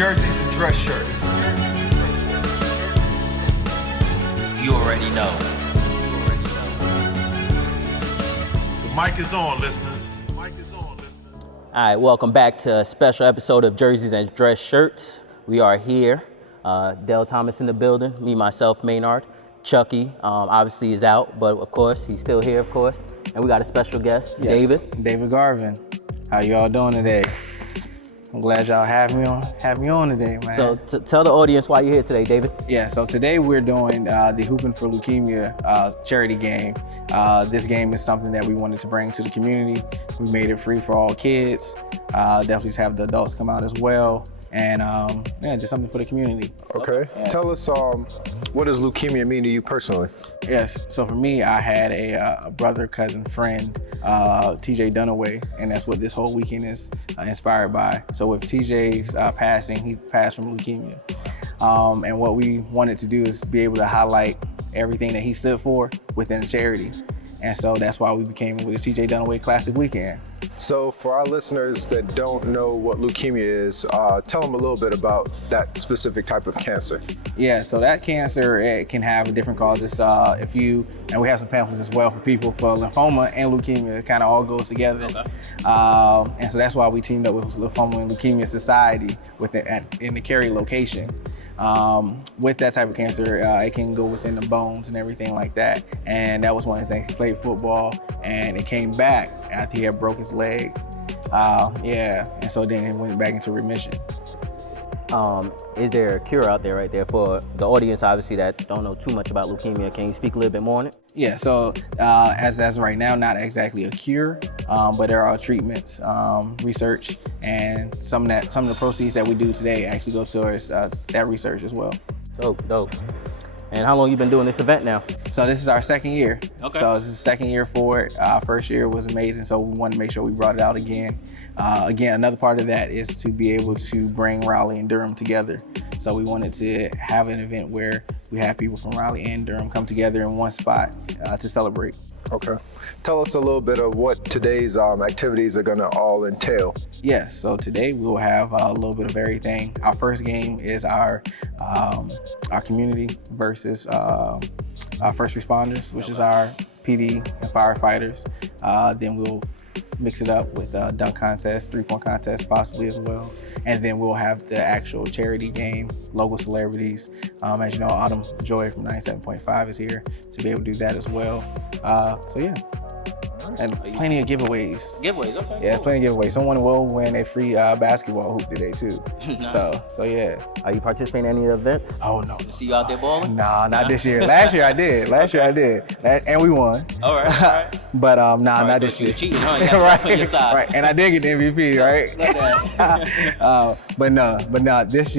jerseys and dress shirts. You already know. The mic is on, listeners. All right, welcome back to a special episode of Jerseys and Dress Shirts. We are here. Dell Thomas in the building. Me, myself, Maynard. Chucky, obviously is out, but of course, he's still here, of course. And we got a special guest, David Garvin. How y'all doing today? I'm glad y'all have me on today, man. So tell the audience why you're here today, David. Yeah, so today we're doing the Hooping for Leukemia charity game. This game is something that we wanted to bring to the community. We made it free for all kids. Definitely have the adults come out as well. And just something for the community. Okay. Yeah. Tell us, what does leukemia mean to you personally? Yes. So for me, I had a brother, cousin, friend, TJ Dunaway, and that's what this whole weekend is inspired by. So with TJ's passing, he passed from leukemia. And what we wanted to do is be able to highlight everything that he stood for within the charity. And so that's why we became with the TJ Dunaway Classic weekend. So for our listeners that don't know what leukemia is, tell them a little bit about that specific type of cancer. Yeah, so that cancer, it can have different causes. And we have some pamphlets as well for people for lymphoma and leukemia. It kind of all goes together. Okay. And so that's why we teamed up with Lymphoma and Leukemia Society in the Cary location. With that type of cancer, it can go within the bones and everything like that. And that was one of the things. He played football and it came back after he had broke his leg. And so then it went back into remission. Is there a cure out there right there for the audience, obviously, that don't know too much about leukemia? Can you speak a little bit more on it? Yeah, so as right now, not exactly a cure, but there are treatments, research, and some of the proceeds that we do today actually go towards that research as well. Dope. And how long you been doing this event now? So this is our second year. Okay. So this is the second year for it. First year was amazing, so we wanted to make sure we brought it out again. Again, another part of that is to be able to bring Raleigh and Durham together. So we wanted to have an event where we have people from Raleigh and Durham come together in one spot to celebrate. Okay. Tell us a little bit of what today's activities are gonna all entail. Yes, so today we'll have a little bit of everything. Our first game is our community versus our first responders, which is our PD and firefighters. Then we'll mix it up with dunk contest, 3-point contest possibly as well. And then we'll have the actual charity game, local celebrities. As you know, Autumn Joy from 97.5 is here to be able to do that as well. And plenty of giveaways. Giveaways, okay. Yeah, cool. Plenty of giveaways. Someone will win a free basketball hoop today too. Nice. So yeah. Are you participating in any of the events? Oh no. See you out there balling? Nah, not this year. Last year I did. And we won. All right. But not this year. Cheating, huh? You got on your side. Right. And I did get the MVP, right? But no. This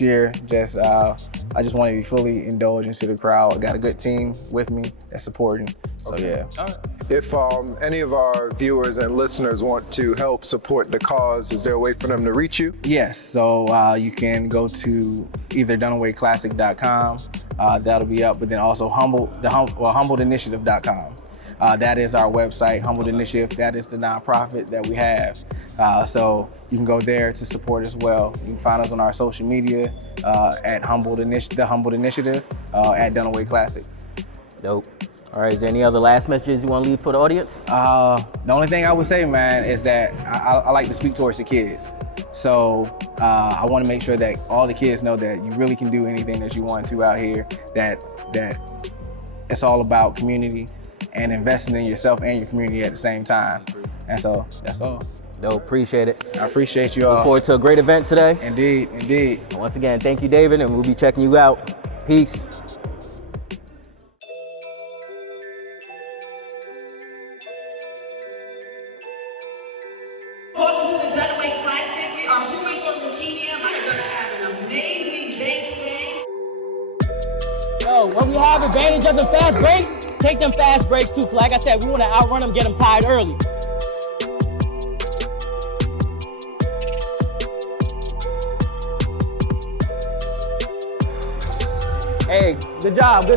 year, just I just want to be fully indulged into the crowd. I got a good team with me that's supporting. So yeah. All right. If any of our viewers and listeners want to help support the cause, is there a way for them to reach you? Yes, so you can go to either DunawayClassic.com, that'll be up, but then also HumbledInitiative.com. That is our website, Humbled Initiative. That is the nonprofit that we have. So you can go there to support as well. You can find us on our social media at the Humbled Initiative, at Dunaway Classic. Dope. All right, is there any other last messages you want to leave for the audience? The only thing I would say, man, is that I like to speak towards the kids. So I want to make sure that all the kids know that you really can do anything that you want to out here, that it's all about community and investing in yourself and your community at the same time. And so that's all. Dope, appreciate it. I appreciate you all. Look forward to a great event today. Indeed. Once again, thank you, David, and we'll be checking you out. Peace. Welcome to the Dunaway Classic. We are hooping for leukemia. We are going to have an amazing day today. Yo, when we have advantage of the fast breaks, take them fast breaks too. Like I said, we want to outrun them, get them tired early. Hey, good job.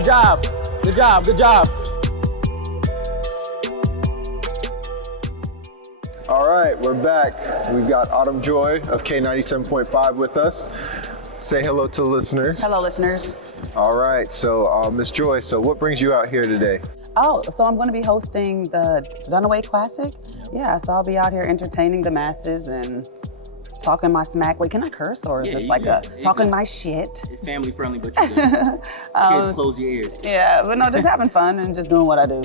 All right. right, we're back. We've got Autumn Joy of K97.5 with us. Say hello to the listeners. Hello, listeners. All right, so Miss Joy, so what brings you out here today? Oh, so I'm going to be hosting the Dunaway Classic. Yeah, so I'll be out here entertaining the masses and talking my smack. Wait, can I curse, or is this like talking my shit? It's family friendly, but you can. Kids, close your ears. Yeah, but no, just having fun and just doing what I do.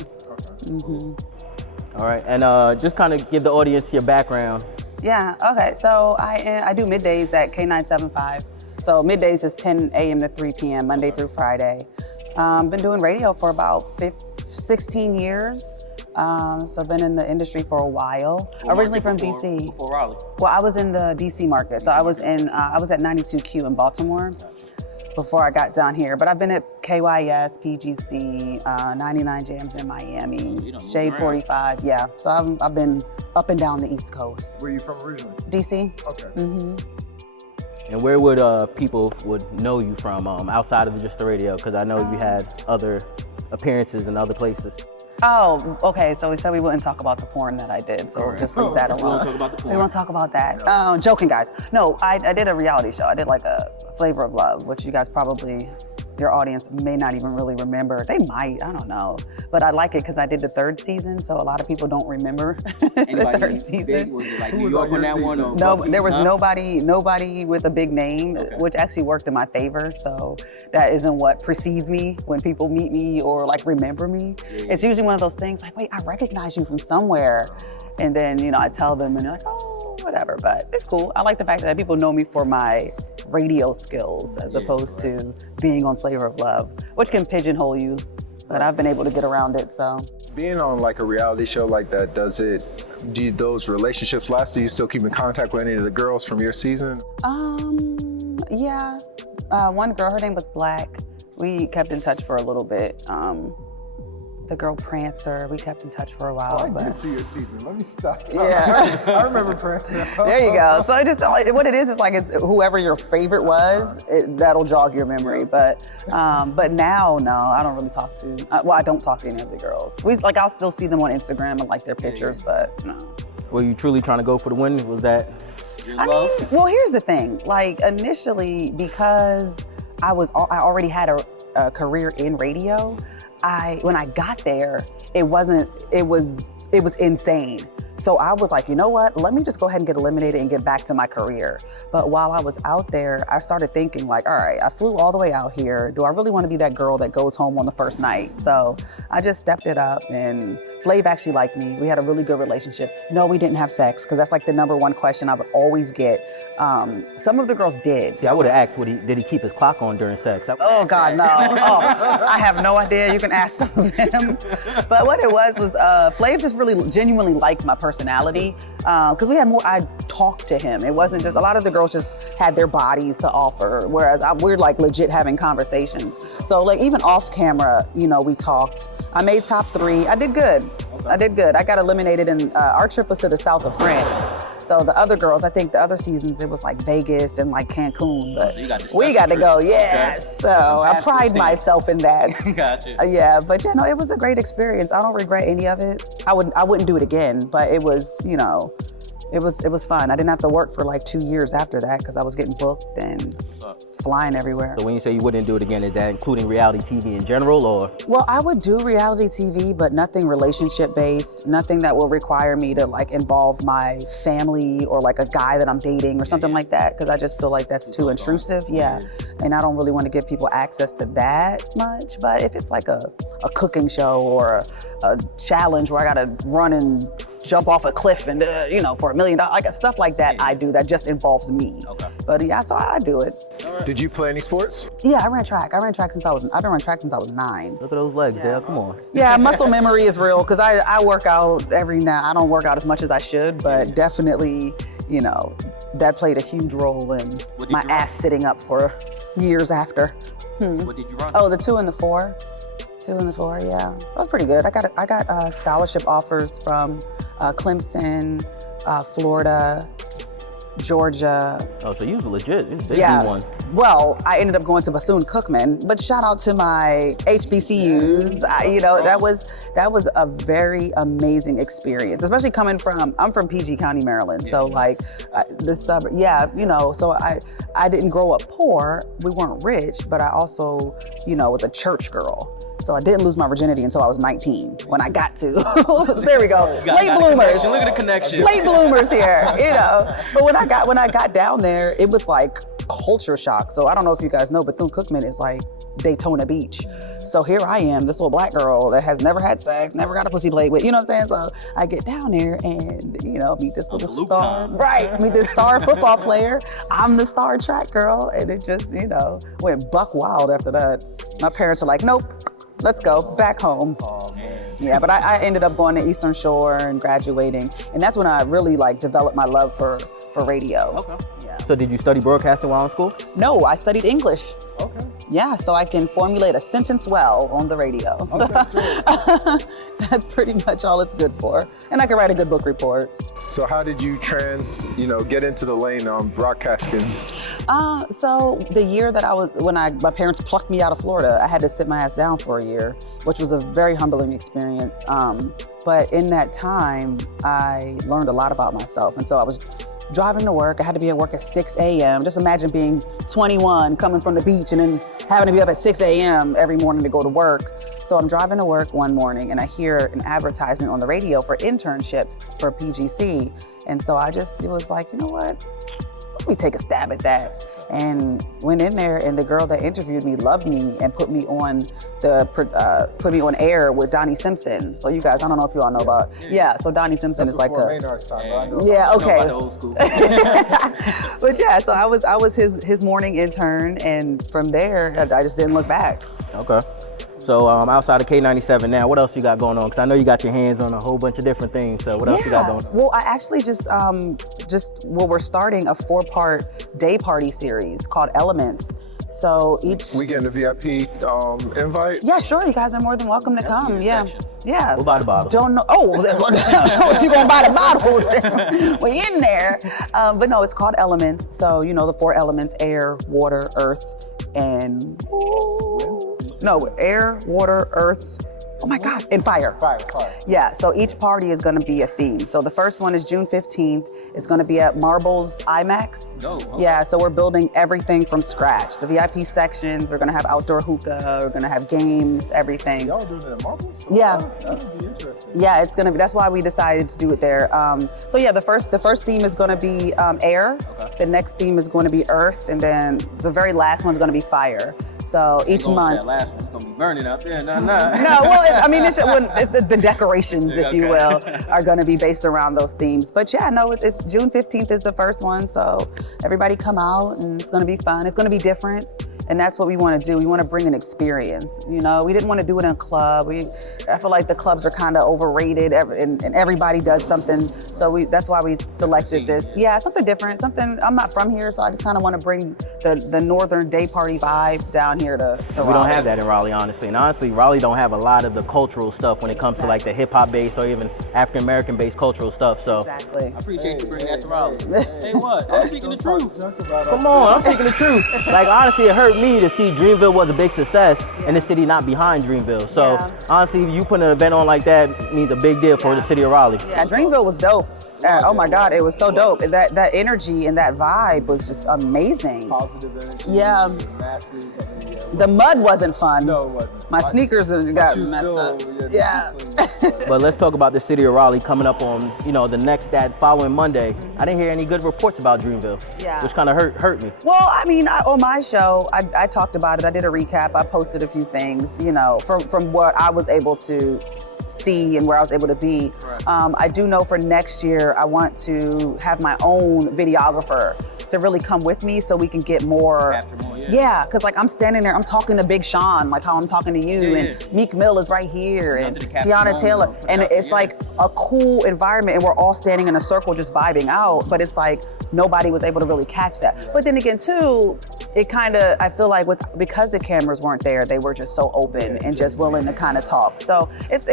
All right, and just kind of give the audience your background. Yeah, okay, so I do middays at K975. So middays is 10 a.m. to 3 p.m., Monday through Friday. Been doing radio for about 16 years. So I've been in the industry for a while. Originally from DC. Before Raleigh. Well, I was in the DC market. So I was at 92Q in Baltimore before I got down here. But I've been at KYS, PGC, 99 Jams in Miami, Shade 45. Yeah, so I've been up and down the East Coast. Where are you from originally? DC. Okay. And where would people would know you from outside of just the radio? Because I know you had other appearances in other places. Oh, okay. So we said we wouldn't talk about the porn that I did, so we'll just leave that alone. We won't talk about the porn. We won't talk about that. Joking, guys. No, I did a reality show. I did like a Flavor of Love, which you guys probably, your audience may not even really remember. They might, I don't know. But I like it because I did the 3rd season, so a lot of people don't remember the 3rd season. Big? Was it like New York on that one? Or No, Bucky? there was nobody with a big name, which actually worked in my favor. So that isn't what precedes me when people meet me or like remember me. Yeah. It's usually one of those things like, wait, I recognize you from somewhere. And then, I tell them and they're like, oh, whatever, but it's cool. I like the fact that people know me for my radio skills as opposed to being on Flavor of Love, which can pigeonhole you, but I've been able to get around it, so. Being on like a reality show like that, do those relationships last? Do you still keep in contact with any of the girls from your season? Yeah. One girl, her name was Black. We kept in touch for a little bit. The girl Prancer, we kept in touch for a while. I did see your season. Let me stop. Yeah. I remember Prancer. There you go. So what it is like it's whoever your favorite was, that'll jog your memory. But now, no, I don't really talk to. I don't talk to any of the girls. I'll still see them on Instagram and like their pictures, but no. Were you truly trying to go for the win? Was that your love? I mean, well, here's the thing. Like initially, because I already had a career in radio. When I got there, it was insane. So I was like, you know what? Let me just go ahead and get eliminated and get back to my career. But while I was out there, I started thinking like, all right, I flew all the way out here. Do I really want to be that girl that goes home on the first night? So I just stepped it up, and Flav actually liked me. We had a really good relationship. No, we didn't have sex, because that's like the #1 question I would always get. Some of the girls did. See, I would have asked, did he keep his clock on during sex? Oh God, no. Oh, I have no idea. You can ask some of them. But what it was Flav just really genuinely liked my personality, because I talked to him. It wasn't just, a lot of the girls just had their bodies to offer, whereas we're like legit having conversations. So like even off camera, we talked. I made top 3. I did good. Okay. I did good. I got eliminated, and our trip was to the south of France. So the other girls, I think the other seasons, it was like Vegas and like Cancun, but we got to go, yes. Okay. So I pride myself in that. Gotcha. Yeah, but it was a great experience. I don't regret any of it. I wouldn't do it again, but it was, it was fun. I didn't have to work for like 2 years after that because I was getting booked and flying everywhere. So when you say you wouldn't do it again, is that including reality TV in general, or? Well, I would do reality TV, but nothing relationship based, nothing that will require me to like involve my family or like a guy that I'm dating or something like that, because I just feel like that's too intrusive. Yeah. And I don't really want to give people access to that much. But if it's like a cooking show or a challenge where I gotta run and jump off a cliff and for $1 million, like stuff like that, I do. That just involves me. Okay. But yeah, so I do it. Did you play any sports? Yeah, I ran track. I've been running track since I was 9. Look at those legs, Dale. Come on. Yeah, muscle memory is real, because I work out every now. I don't work out as much as I should, but definitely, that played a huge role in my ass sitting up for years after. What did you run? Oh, the 2 and the 4. 2 and the 4, yeah. That was pretty good. I got scholarship offers from Clemson, Florida, Georgia. Oh, so you was legit. You was big Yeah. D1. Well, I ended up going to Bethune-Cookman, but shout out to my HBCUs. That was a very amazing experience, especially coming from, I'm from PG County, Maryland. So like the suburb, so I didn't grow up poor. We weren't rich, but I also, was a church girl. So I didn't lose my virginity until I was 19 when I got to. There we go. Late bloomers. Look at the connection. Late bloomers here, But when I got down there, it was like culture shock. So I don't know if you guys know, Bethune-Cookman is like Daytona Beach. So here I am, this little black girl that has never had sex, never got a pussy played with, you know what I'm saying? So I get down there and, meet this little star. Right, meet this star football player. I'm the star track girl. And it just, went buck wild after that. My parents are like, nope, let's go back home. Yeah, but I ended up going to Eastern Shore and graduating. And that's when I really developed my love for radio. Okay. Yeah. So did you study broadcasting while in school? No, I studied English. Okay. Yeah, so I can formulate a sentence well on the radio. Okay, That's pretty much all it's good for. And I can write a good book report. So how did you get into the lane on broadcasting? So the year that my parents plucked me out of Florida, I had to sit my ass down for a year, which was a very humbling experience. But in that time, I learned a lot about myself. And so I was driving to work. I had to be at work at 6 a.m. Just imagine being 21, coming from the beach, and then having to be up at 6 a.m. every morning to go to work. So I'm driving to work one morning and I hear an advertisement on the radio for internships for PGC. And so it was like, you know what? Let me take a stab at that. And went in there, and the girl that interviewed me loved me and put me on air with Donnie Simpson. So you guys, I don't know if you all know about. Yeah, so Donnie Simpson is like yeah, okay. Old school. But yeah, so I was his morning intern, and from there I just didn't look back. Okay. So outside of K97 now, what else you got going on? Because I know you got your hands on a whole bunch of different things. So what else you got going on? Well, I actually we're starting a 4-part day party series called Elements. So we getting a VIP invite? Yeah, sure. You guys are more than welcome to come. Yeah. Yeah. We'll buy the bottle. Don't know. Oh, if you're gonna buy the bottle, we in there. But no, it's called Elements. So the 4 elements: air, water, earth, and air, water, earth. Oh my God, and fire. Fire. Yeah, so each party is gonna be a theme. So the first one is June 15th. It's gonna be at Marbles IMAX. Oh, okay. Yeah, so we're building everything from scratch. The VIP sections, we're gonna have outdoor hookah, we're gonna have games, everything. Y'all doing it at Marbles? Yeah. That would be interesting. Yeah, it's gonna be, that's why we decided to do it there. So yeah, the first theme is gonna be air. Okay. The next theme is gonna be earth, and then the very last one's gonna be fire. So each month. That last one's gonna be burning out there. Nah. No, well, it's the decorations, if you will, are going to be based around those themes. But yeah, no, it's June 15th is the first one. So everybody come out, and it's going to be fun. It's going to be different. And that's what we want to do. We want to bring an experience. We didn't want to do it in a club. I feel like the clubs are kind of overrated, and everybody does something. So that's why we selected this. Yeah, something different. Something, I'm not from here, so I just kind of want to bring the northern day party vibe down here to Raleigh. We don't have that in Raleigh, honestly. And honestly, Raleigh don't have a lot of the cultural stuff when it comes to the hip hop based or even African American based cultural stuff. So exactly. I appreciate you bringing that to Raleigh. Hey, what? I'm speaking the truth. Come on, I'm speaking the truth. Honestly, it hurt me to see Dreamville was a big success and the city not behind Dreamville. So honestly, you putting an event on like that means a big deal for the city of Raleigh. Yeah, Dreamville was dope. Oh my God, it was so dope. That energy and that vibe was just amazing. Positive energy. Yeah. Masses. The mud wasn't fun. No, it wasn't. My sneakers got messed up. Yeah. But let's talk about the city of Raleigh coming up on, that following Monday. I didn't hear any good reports about Dreamville. Yeah. Which kind of hurt me. Well, on my show, I talked about it. I did a recap. I posted a few things, from what I was able to see and where I was able to be. Right. I do know for next year, I want to have my own videographer. to really come with me so we can get more. Capture more, yeah, because like I'm standing there, I'm talking to Big Sean, like how I'm talking to you, and Meek Mill is right here, and Tiana Taylor, and it's like a cool environment, and we're all standing in a circle just vibing out, but it's like nobody was able to really catch that. But then again too, it kind of, I feel like because the cameras weren't there, they were just so open and just willing to kind of talk. So it's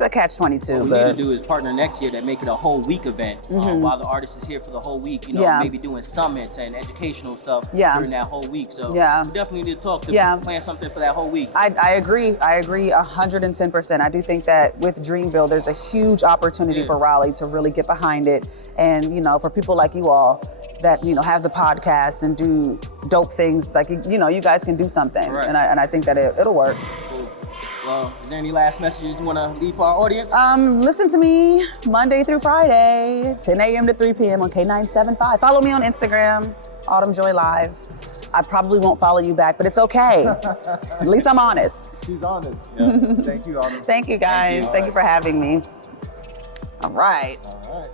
a catch-22. What we need to do is partner next year that make it a whole week event while the artist is here for the whole week, you know, maybe doing summits and educational stuff during that whole week. So we definitely need to talk to plan something for that whole week. I agree 110%. I do think that with Dreamville, there's a huge opportunity for Raleigh to really get behind it. And, you know, for people like you all that, you know, have the podcast and do dope things, like, you know, you guys can do something. Right. And I think that it'll work. Cool. Well, is there any last messages you want to leave for our audience? Listen to me Monday through Friday, 10 a.m. to 3 p.m. on K975. Follow me on Instagram, Autumn Joy Live. I probably won't follow you back, but it's okay. At least I'm honest. She's honest. Thank you, Autumn. Thank you, guys. Thank you for having me. All right. All right.